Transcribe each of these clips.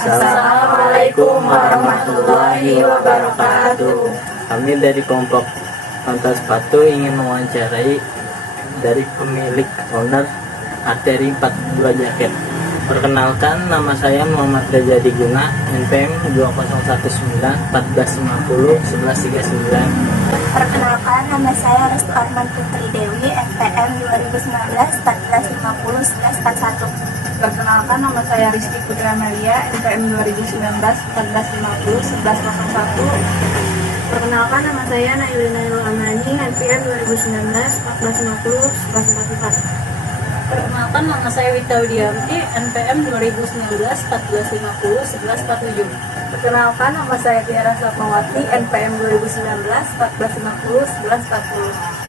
Assalamualaikum warahmatullahi wabarakatuh. Kami dari kelompok Pantau Sepatu ingin mewawancarai dari pemilik owner Arteri 42 Jaket. Perkenalkan, nama saya Muhammad Reza Diguna, NPM 2019 1450 1139. Perkenalkan, nama saya Restu Arman Putri Dewi, NPM 2019 1450 1141. Perkenalkan, nama saya Rizky Putri Amelia, NPM 2019 1450 1101. Perkenalkan, nama saya Nailina Amani, NPM 2019 1450 1144. Perkenalkan, nama saya Wita Widianti, NPM 2019 1450 1147. Perkenalkan, nama saya Tiara Sapmawati, NPM 2019 1450 1140.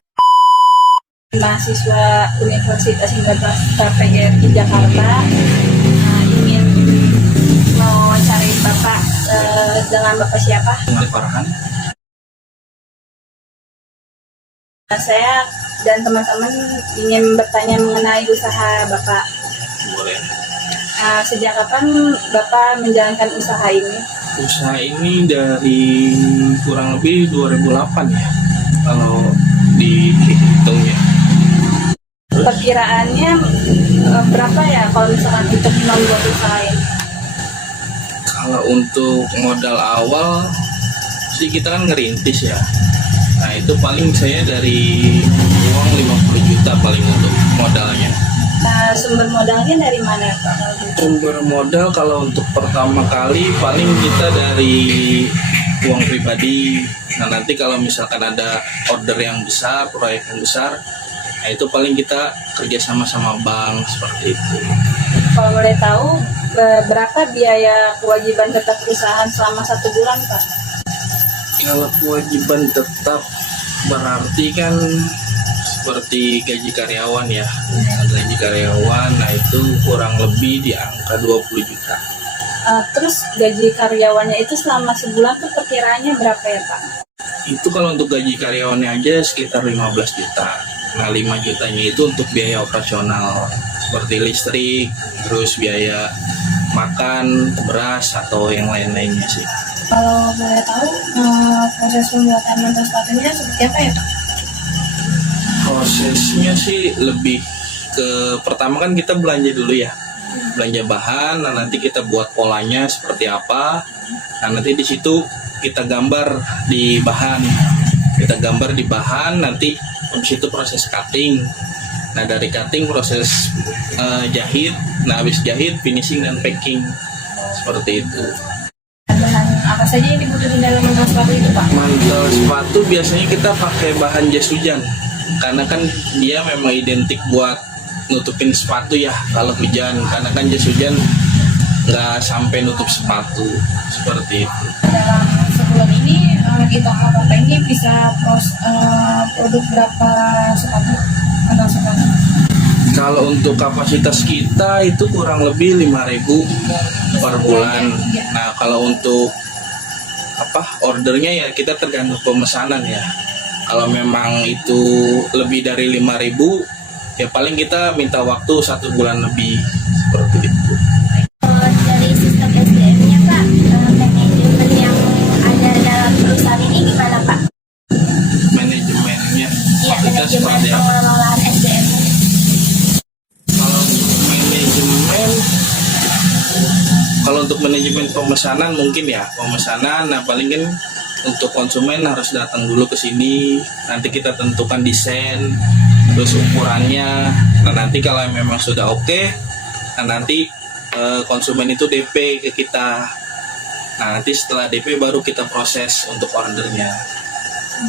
Mahasiswa Universitas Indonesia PGRI Jakarta ingin mewawancarai Bapak, dengan Bapak siapa? Farhan. Saya dan teman-teman ingin bertanya mengenai usaha Bapak. Boleh. Sejak kapan Bapak menjalankan usaha ini? Usaha ini dari kurang lebih 2008 ya, kalau dihitungnya. Perkiraannya berapa ya kalau misalkan untuk membuat usaha ini? Kalau untuk modal awal sih kita kan ngerintis ya. Nah itu paling saya dari uang 50 juta paling untuk modalnya. Sumber modalnya dari mana Pak? Sumber modal kalau untuk pertama kali paling kita dari uang pribadi. Nah nanti kalau misalkan ada order yang besar, proyek yang besar, nah itu paling kita kerjasama sama bank seperti itu. Kalau boleh tahu, berapa biaya kewajiban tetap perusahaan selama 1 bulan Pak? Kalau kewajiban tetap berarti kan seperti gaji karyawan ya. Gaji karyawan, nah itu kurang lebih di angka 20 juta. Terus gaji karyawannya itu selama sebulan tuh perkiraannya berapa ya Pak? Itu kalau untuk gaji karyawannya aja sekitar 15 juta. Nah 5 jutanya itu untuk biaya operasional seperti listrik, terus biaya makan, beras, atau yang lain-lainnya sih. Kalau boleh tahu, proses pembuatan mantel sepatunya seperti apa ya Pak? Prosesnya sih lebih ke pertama kan kita belanja dulu ya, belanja bahan. Nah nanti kita buat polanya seperti apa. Nah nanti di situ kita gambar di bahan, nanti habis itu proses cutting. Nah dari cutting proses jahit. Nah habis jahit finishing dan packing seperti itu. Bahan apa saja yang dibutuhkan dalam mantel sepatu itu Pak? Mantel sepatu biasanya kita pakai bahan jas hujan, karena kan dia memang identik buat nutupin sepatu ya kalau hujan, karena kan jas hujan nggak sampai nutup sepatu seperti itu. Dalam sebulan ini kita Bapak ini bisa produk berapa sepatu? Mantel sepatu? Kalau untuk kapasitas kita itu kurang lebih 5.000 per bulan. Nah kalau untuk ordernya ya kita tergantung pemesanan ya. Kalau memang itu lebih dari 5.000 ya paling kita minta waktu 1 bulan lebih seperti itu. Dari sistem SDM-nya Pak, manajemen yang ada dalam perusahaan ini gimana Pak? Manajemennya Iya, kita manajemen seperti apa? pengelolaan SDM. Kalau untuk manajemen pemesanan mungkin ya pemesanan. Nah paling kan untuk konsumen harus datang dulu ke sini. Nanti kita tentukan desain, terus ukurannya. Nah nanti kalau memang sudah oke, nah nanti konsumen itu DP ke kita. Nah nanti setelah DP baru kita proses untuk ordernya.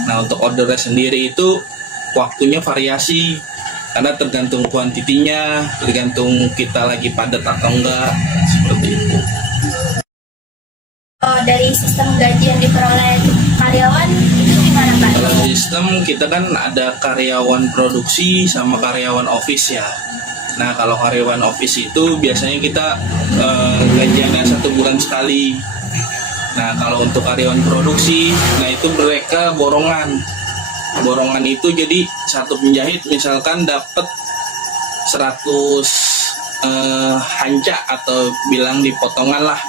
Nah untuk ordernya sendiri itu waktunya variasi, karena tergantung kuantitinya, tergantung kita lagi padat atau enggak, seperti itu. Dari sistem gaji yang diperoleh karyawan itu gimana Pak? Kalau sistem kita kan ada karyawan produksi sama karyawan office ya. Nah kalau karyawan office itu biasanya kita gajiannya 1 bulan sekali. Nah kalau untuk karyawan produksi, nah itu mereka borongan. Borongan itu jadi satu penjahit misalkan dapat 100 hanca atau bilang dipotongan lah.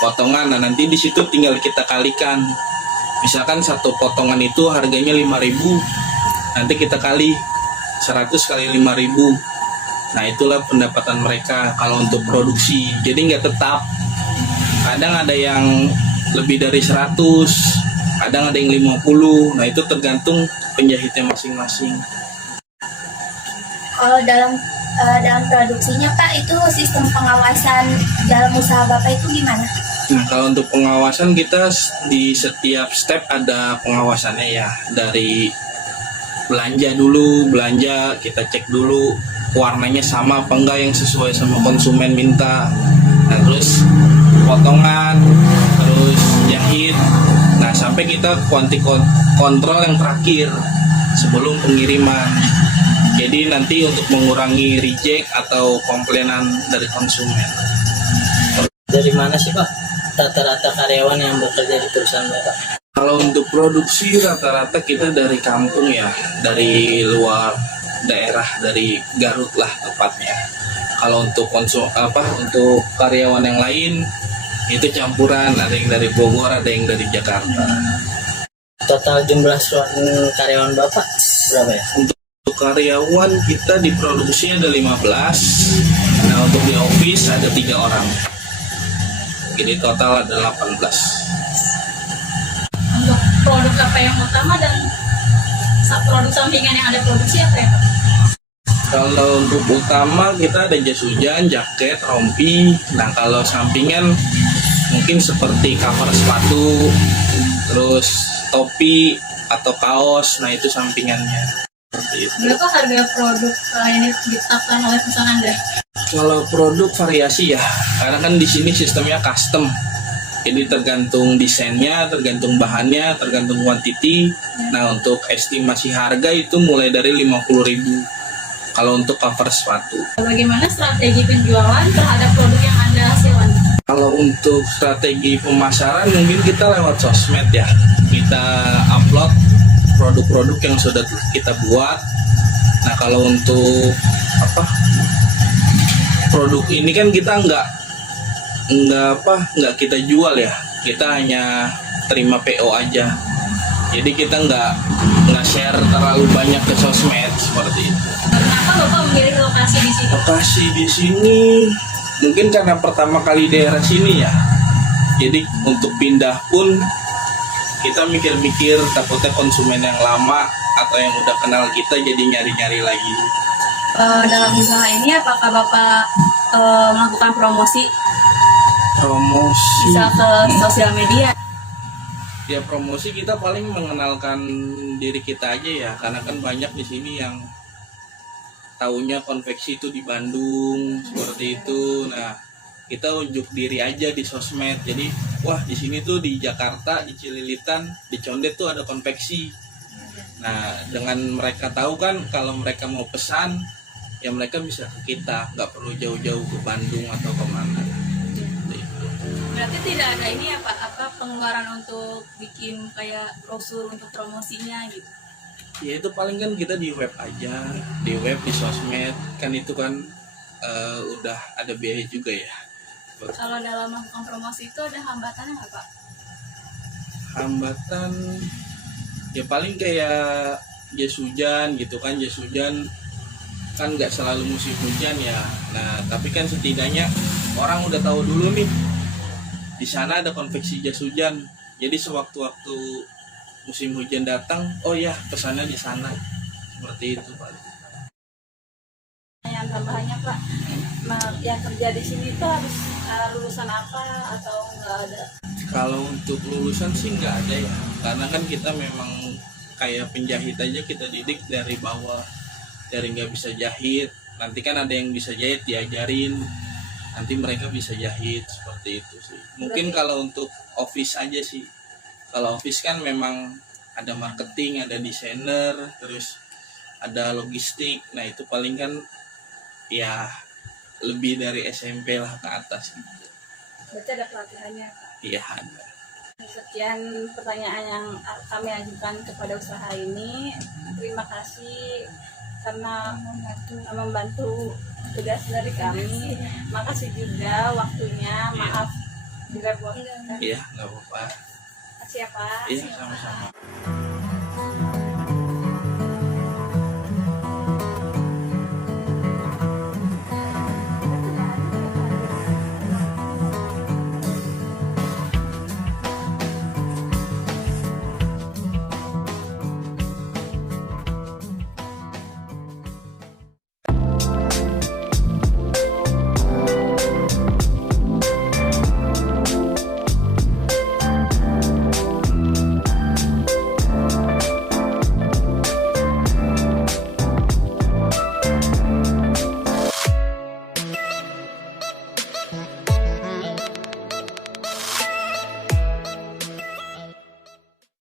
potongan. Nah nanti di situ tinggal kita kalikan. Misalkan satu potongan itu harganya 5.000, nanti kita kali 100 kali 5.000. Nah itulah pendapatan mereka kalau untuk produksi. Jadi nggak tetap. Kadang ada yang lebih dari 100, kadang ada yang 50. Nah itu tergantung penjahitnya masing-masing. Kalau dalam produksinya Pak, itu sistem pengawasan dalam usaha Bapak itu gimana? Nah kalau untuk pengawasan kita di setiap step ada pengawasannya ya. Dari belanja kita cek dulu warnanya sama apa enggak yang sesuai sama konsumen minta. Nah terus potongan, terus jahit. Nah sampai kita kontrol yang terakhir sebelum pengiriman. Jadi nanti untuk mengurangi reject atau komplainan dari konsumen. Dari mana sih Pak rata-rata karyawan yang bekerja di perusahaan Bapak? Kalau untuk produksi rata-rata kita dari kampung ya, dari luar daerah, dari Garut lah tepatnya. Kalau untuk untuk karyawan yang lain itu campuran, ada yang dari Bogor, ada yang dari Jakarta. Total jumlah karyawan Bapak berapa ya? Untuk karyawan kita di produksi ada 15. Nah untuk di office ada 3 orang. Jadi total ada 18. Untuk produk apa yang utama dan produk sampingan yang ada produksi apa ya Pak? Kalau untuk utama kita ada jas hujan, jaket, rompi. Nah kalau sampingan mungkin seperti cover sepatu, terus topi atau kaos. Nah itu sampingannya. Seperti itu. Berapa harga produk yang ditetapkan oleh perusahaan Anda? Kalau produk variasi ya, karena kan di sini sistemnya custom. Jadi tergantung desainnya, tergantung bahannya, tergantung quantity. Nah untuk estimasi harga itu mulai dari 50.000 kalau untuk cover sepatu. Bagaimana strategi penjualan terhadap produk yang Anda hasilkan? Kalau untuk strategi pemasaran mungkin kita lewat sosmed ya. Kita upload produk-produk yang sudah kita buat. Nah kalau untuk produk ini kan kita nggak kita jual ya, kita hanya terima PO aja. Jadi kita nggak share terlalu banyak ke sosmed seperti itu. Kenapa Bapak memilih lokasi di sini? Lokasi di sini mungkin karena pertama kali daerah sini ya. Jadi untuk pindah pun kita mikir-mikir, takutnya konsumen yang lama atau yang udah kenal kita jadi nyari-nyari lagi. Dalam usaha ini apakah Bapak melakukan promosi bisa ke sosial media? Ya promosi kita paling mengenalkan diri kita aja ya, karena kan banyak di sini yang taunya konveksi itu di Bandung seperti itu. Nah kita unjuk diri aja di sosmed. Jadi wah di sini tuh di Jakarta, di Cililitan, di Condet tuh ada konveksi. Nah dengan mereka tahu kan kalau mereka mau pesan ya mereka bisa ke kita, nggak perlu jauh-jauh ke Bandung atau kemana. Berarti tidak ada ini apa pengeluaran untuk bikin kayak brosur untuk promosinya gitu? Ya itu paling kan kita di web aja, di web, di sosmed kan itu kan udah ada biaya juga ya. Kalau dalam melakukan promosi itu ada hambatannya nggak Pak? Hambatan ya paling kayak jas hujan gitu kan, jas hujan kan nggak selalu musim hujan ya. Nah tapi kan setidaknya orang udah tahu dulu nih di sana ada konveksi jas hujan. Jadi sewaktu-waktu musim hujan datang, oh ya pesannya di sana. Seperti itu Pak. Yang tambahannya Pak, yang kerja di sini tuh harus lulusan apa atau nggak ada? Kalau untuk lulusan sih nggak ada ya, karena kan kita memang kayak penjahit aja kita didik dari bawah, dari nggak bisa jahit. Nanti kan ada yang bisa jahit diajarin, nanti mereka bisa jahit seperti itu sih. Mungkin kalau untuk office aja sih. Kalau office kan memang ada marketing, ada desainer, terus ada logistik. Nah itu paling kan ya lebih dari SMP lah ke atas gitu. Berarti ada pelatihannya Pak? Iya ada. Sekian pertanyaan yang kami ajukan kepada usaha ini. Terima kasih karena membantu tugas dari kami. Makasih juga waktunya. Maaf direpotkan. Iya, nggak apa-apa. Makasih ya Pak. Iya, sama-sama.